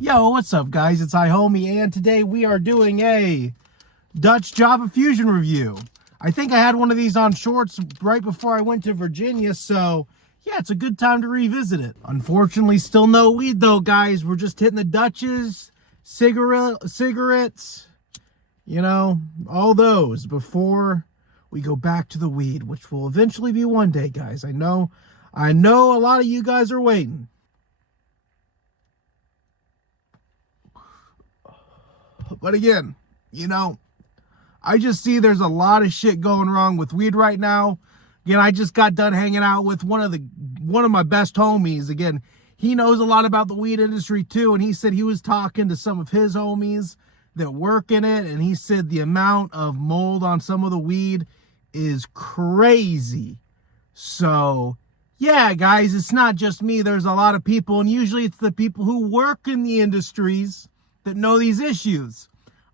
Yo, what's up, guys? It's iHomie, and today we are doing a Dutch Java Fusion review. I think I had one of these on shorts right before I went to Virginia, so yeah, it's a good time to revisit it. Unfortunately, still no weed though, guys. We're just hitting the Dutches, cigarettes, you know, all those before we go back to the weed, which will eventually be one day, guys. I know a lot of you guys are waiting. But again, you know, I just see there's a lot of shit going wrong with weed right now. Again, I just got done hanging out with one of my best homies. Again, he knows a lot about the weed industry too, and he said he was talking to some of his homies that work in it, and he said the amount of mold on some of the weed is crazy. So, yeah, guys, it's not just me. There's a lot of people, and usually it's the people who work in the industries that know these issues.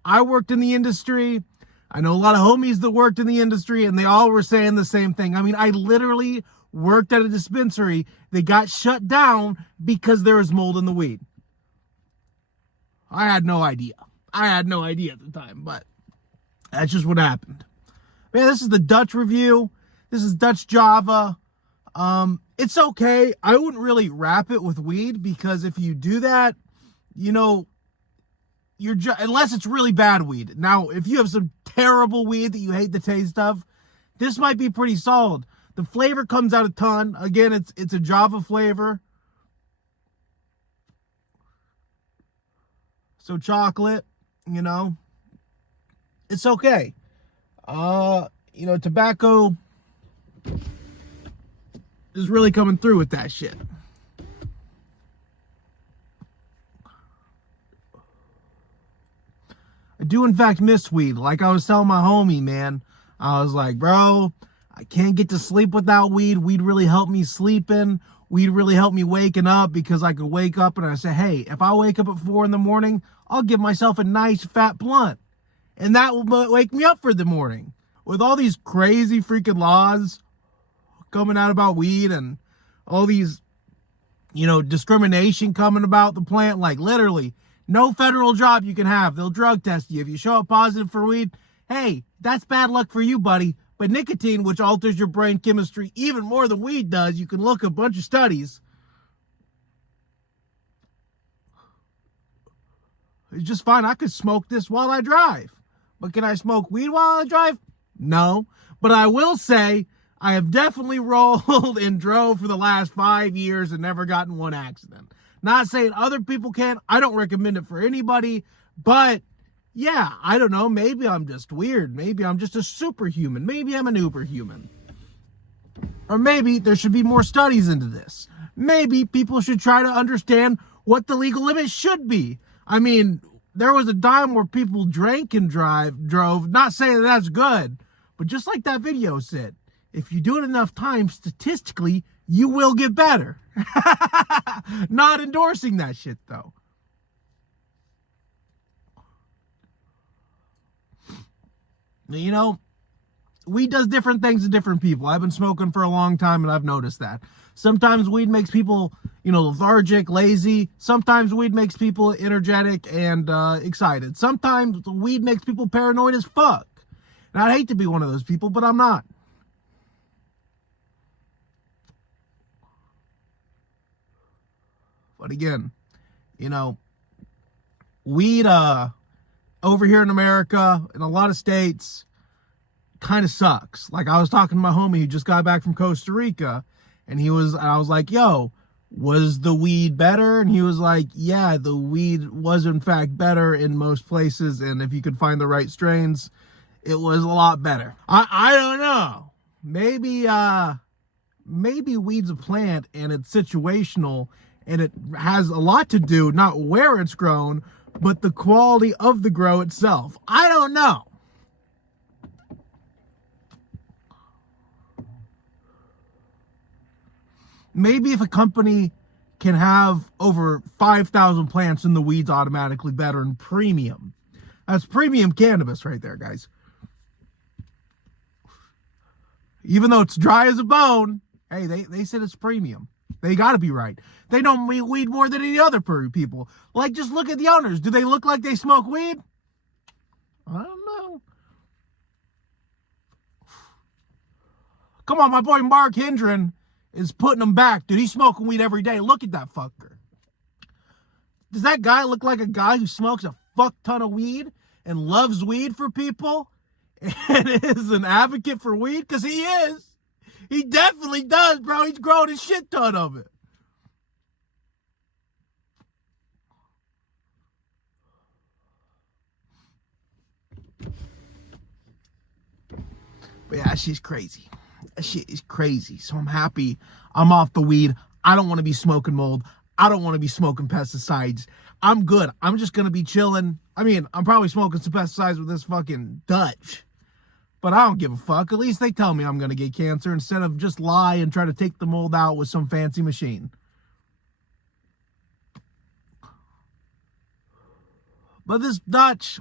I worked in the industry. I know a lot of homies that worked in the industry, and they all were saying the same thing. I mean, I literally worked at a dispensary that got shut down because there was mold in the weed. I had no idea. At the time, but that's just what happened. Man, this is the Dutch review. This is Dutch Java. It's okay. I wouldn't really wrap it with weed, because if you do that, you know, unless it's really bad weed. Now, if you have some terrible weed that you hate the taste of, this might be pretty solid. The flavor comes out a ton. Again, it's a Java flavor. So chocolate, you know, it's okay. You know, tobacco is really coming through with that shit. I do, in fact, miss weed. Like I was telling my homie, man, I was like, bro, I can't get to sleep without weed. Weed really helped me sleeping. Weed really helped me waking up, because I could wake up and I say, hey, if I wake up at 4 in the morning, I'll give myself a nice fat blunt. And that will wake me up for the morning. With all these crazy freaking laws coming out about weed, and all these, you know, discrimination coming about the plant, like literally, no federal job you can have. They'll drug test you. If you show up positive for weed, hey, that's bad luck for you, buddy. But nicotine, which alters your brain chemistry even more than weed does, you can look at a bunch of studies. It's just fine. I could smoke this while I drive. But can I smoke weed while I drive? No. But I will say, I have definitely rolled and drove for the last 5 years and never gotten one accident. Not saying other people can't. I don't recommend it for anybody. But, yeah, I don't know. Maybe I'm just weird. Maybe I'm just a superhuman. Maybe I'm an uberhuman. Or maybe there should be more studies into this. Maybe people should try to understand what the legal limit should be. I mean, there was a time where people drank and drove. Not saying that that's good. But just like that video said, if you do it enough times, statistically, you will get better. Not endorsing that shit, though. You know, weed does different things to different people. I've been smoking for a long time, and I've noticed that. Sometimes weed makes people, you know, lethargic, lazy. Sometimes weed makes people energetic and excited. Sometimes weed makes people paranoid as fuck. And I'd hate to be one of those people, but I'm not. But again, you know, weed over here in America, in a lot of states, kind of sucks. Like, I was talking to my homie who just got back from Costa Rica, and I was like, yo, was the weed better? And he was like, yeah, the weed was in fact better in most places, and if you could find the right strains, it was a lot better. I don't know. Maybe weed's a plant, and it's situational, and it has a lot to do, not where it's grown, but the quality of the grow itself. I don't know. Maybe if a company can have over 5,000 plants, in the weed's automatically better and premium. That's premium cannabis right there, guys. Even though it's dry as a bone, hey, they said it's premium. They got to be right. They don't eat weed more than any other people. Like, just look at the owners. Do they look like they smoke weed? I don't know. Come on, my boy Mark Hendren is putting them back. Dude, he's smoking weed every day. Look at that fucker. Does that guy look like a guy who smokes a fuck ton of weed and loves weed for people and is an advocate for weed? Because he is. He definitely does, bro. He's growing a shit ton of it. But yeah, that shit's crazy. That shit is crazy. So I'm happy I'm off the weed. I don't want to be smoking mold. I don't want to be smoking pesticides. I'm good. I'm just going to be chilling. I mean, I'm probably smoking some pesticides with this fucking Dutch. But I don't give a fuck. At least they tell me I'm going to get cancer instead of just lie and try to take the mold out with some fancy machine. But this Dutch,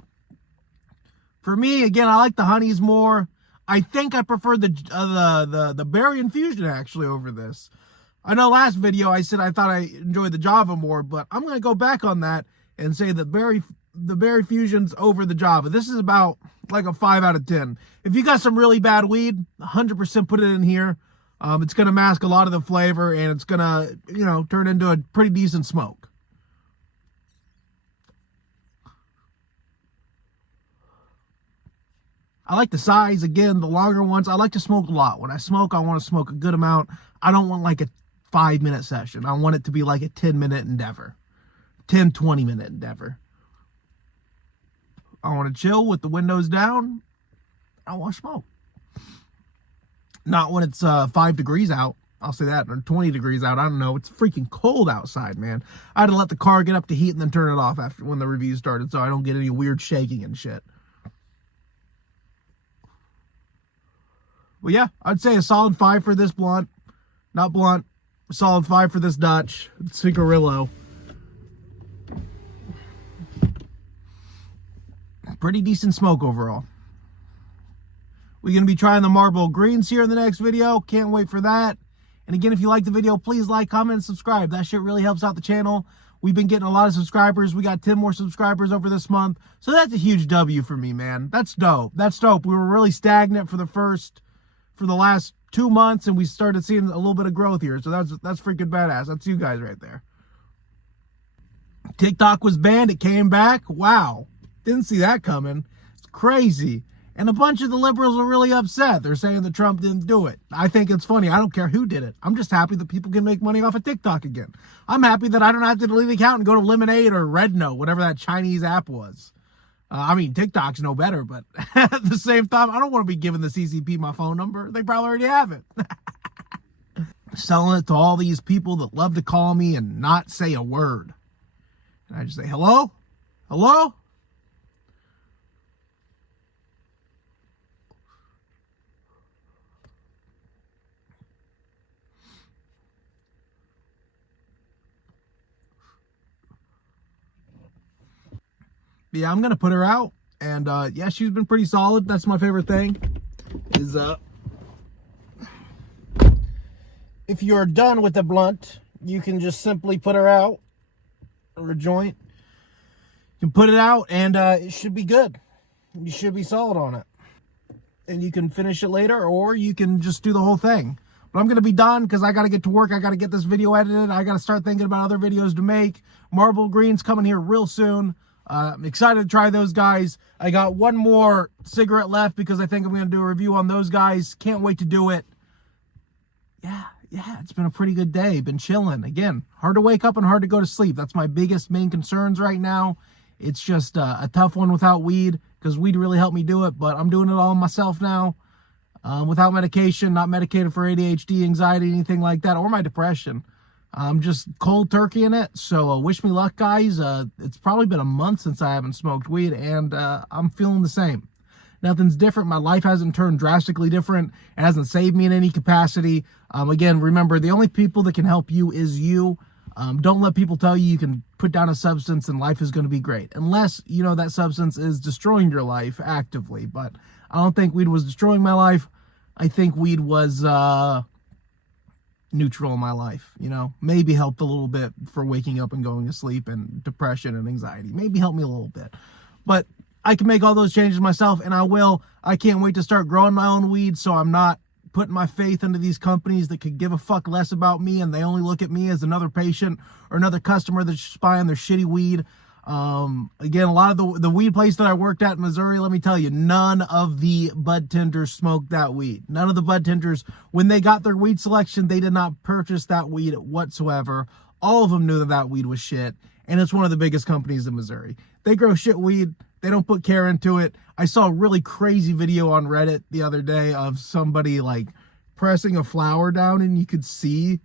for me, again, I like the honeys more. I think I prefer the berry infusion actually over this. I know last video I said I thought I enjoyed the Java more, but I'm going to go back on that and say the berry fusion's over the Java. This is about like a 5 out of 10. If you got some really bad weed, 100% put it in here. It's going to mask a lot of the flavor, and it's going to, you know, turn into a pretty decent smoke. I like the size, again, the longer ones. I like to smoke a lot. When I smoke, I want to smoke a good amount. I don't want like a 5-minute session. I want it to be like a 10-minute endeavor. 10, 20-minute endeavor. I want to chill with the windows down. I want to smoke. Not when it's 5 degrees out. I'll say that. Or 20 degrees out. I don't know. It's freaking cold outside, man. I had to let the car get up to heat and then turn it off after when the review started so I don't get any weird shaking and shit. Well, yeah, I'd say a solid 5 for this blunt. Not blunt. A solid 5 for this Dutch. Cigarillo. Pretty decent smoke overall. We're going to be trying the Marlboro Greens here in the next video. Can't wait for that. And again, if you like the video, please like, comment, and subscribe. That shit really helps out the channel. We've been getting a lot of subscribers. We got 10 more subscribers over this month. So that's a huge W for me, man. That's dope. That's dope. We were really stagnant for the last 2 months, and we started seeing a little bit of growth here. So that's freaking badass. That's you guys right there. TikTok was banned. It came back. Wow. Didn't see that coming. It's crazy. And a bunch of the liberals are really upset. They're saying that Trump didn't do it. I think it's funny. I don't care who did it. I'm just happy that people can make money off of TikTok again. I'm happy that I don't have to delete the account and go to Lemonade or Rednote, whatever that Chinese app was. I mean, TikTok's no better, but at the same time, I don't want to be giving the CCP my phone number. They probably already have it. Selling it to all these people that love to call me and not say a word. And I just say, hello? Hello? Yeah, I'm gonna put her out, and yeah, she's been pretty solid. That's my favorite thing, is if you're done with the blunt, you can just simply put her out, or a joint. You can put it out, and it should be good. You should be solid on it, and you can finish it later, or you can just do the whole thing. But I'm gonna be done because I gotta get to work. I gotta get this video edited. I gotta start thinking about other videos to make. Marlboro Greens coming here real soon. I'm excited to try those guys. I got one more cigarette left because I think I'm going to do a review on those guys. Can't wait to do it. Yeah, it's been a pretty good day. Been chilling. Again, hard to wake up and hard to go to sleep. That's my biggest main concerns right now. It's just a tough one without weed because weed really helped me do it, but I'm doing it all myself now without medication, not medicated for ADHD, anxiety, anything like that, or my depression. I'm just cold turkey in it, so wish me luck, guys. It's probably been a month since I haven't smoked weed, and I'm feeling the same. Nothing's different. My life hasn't turned drastically different. It hasn't saved me in any capacity. Again, remember, the only people that can help you is you. Don't let people tell you can put down a substance and life is going to be great, unless, you know, that substance is destroying your life actively. But I don't think weed was destroying my life. I think weed was... neutral in my life, you know, maybe helped a little bit for waking up and going to sleep and depression and anxiety, maybe helped me a little bit, but I can make all those changes myself, and I will. I can't wait to start growing my own weed, so I'm not putting my faith into these companies that could give a fuck less about me, and they only look at me as another patient or another customer that's just buying their shitty weed. Again, a lot of the weed place that I worked at in Missouri, let me tell you, none of the bud tenders smoked that weed. None of the bud tenders, when they got their weed selection, they did not purchase that weed whatsoever. All of them knew that that weed was shit, and it's one of the biggest companies in Missouri. They grow shit weed. They don't put care into it. I saw a really crazy video on Reddit the other day of somebody like pressing a flower down, and you could see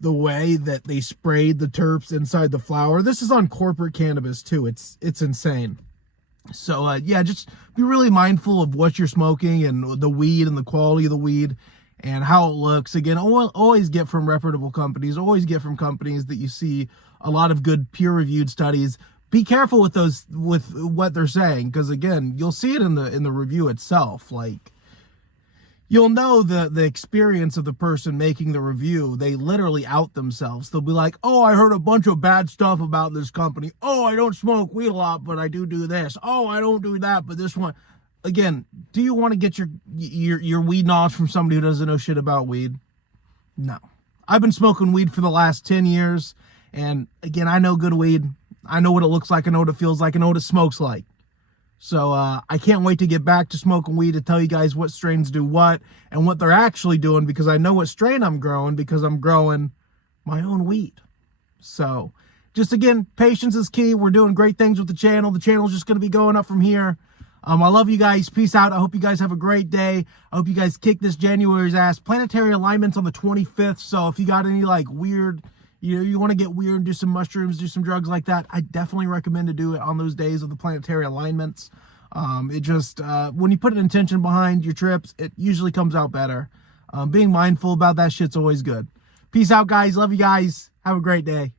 the way that they sprayed the terps inside the flower. This is on corporate cannabis too. It's insane. So yeah, just be really mindful of what you're smoking and the weed and the quality of the weed and how it looks. Again, always get from reputable companies. Always get from companies that you see a lot of good peer-reviewed studies. Be careful with those, with what they're saying, because again, you'll see it in the review itself. Like, you'll know the experience of the person making the review. They literally out themselves. They'll be like, oh, I heard a bunch of bad stuff about this company. Oh, I don't smoke weed a lot, but I do this. Oh, I don't do that, but this one. Again, do you want to get your weed knowledge from somebody who doesn't know shit about weed? No. I've been smoking weed for the last 10 years, and again, I know good weed. I know what it looks like. I know what it feels like. I know what it smokes like. So I can't wait to get back to smoking weed to tell you guys what strains do what and what they're actually doing, because I know what strain I'm growing because I'm growing my own weed. So just again, patience is key. We're doing great things with the channel. The channel's just going to be going up from here. I love you guys. Peace out. I hope you guys have a great day. I hope you guys kick this January's ass. Planetary alignment's on the 25th. So if you got any like weird, you want to get weird and do some mushrooms, do some drugs like that, I definitely recommend to do it on those days of the planetary alignments. It just, when you put an intention behind your trips, it usually comes out better. Being mindful about that shit's always good. Peace out, guys. Love you guys. Have a great day.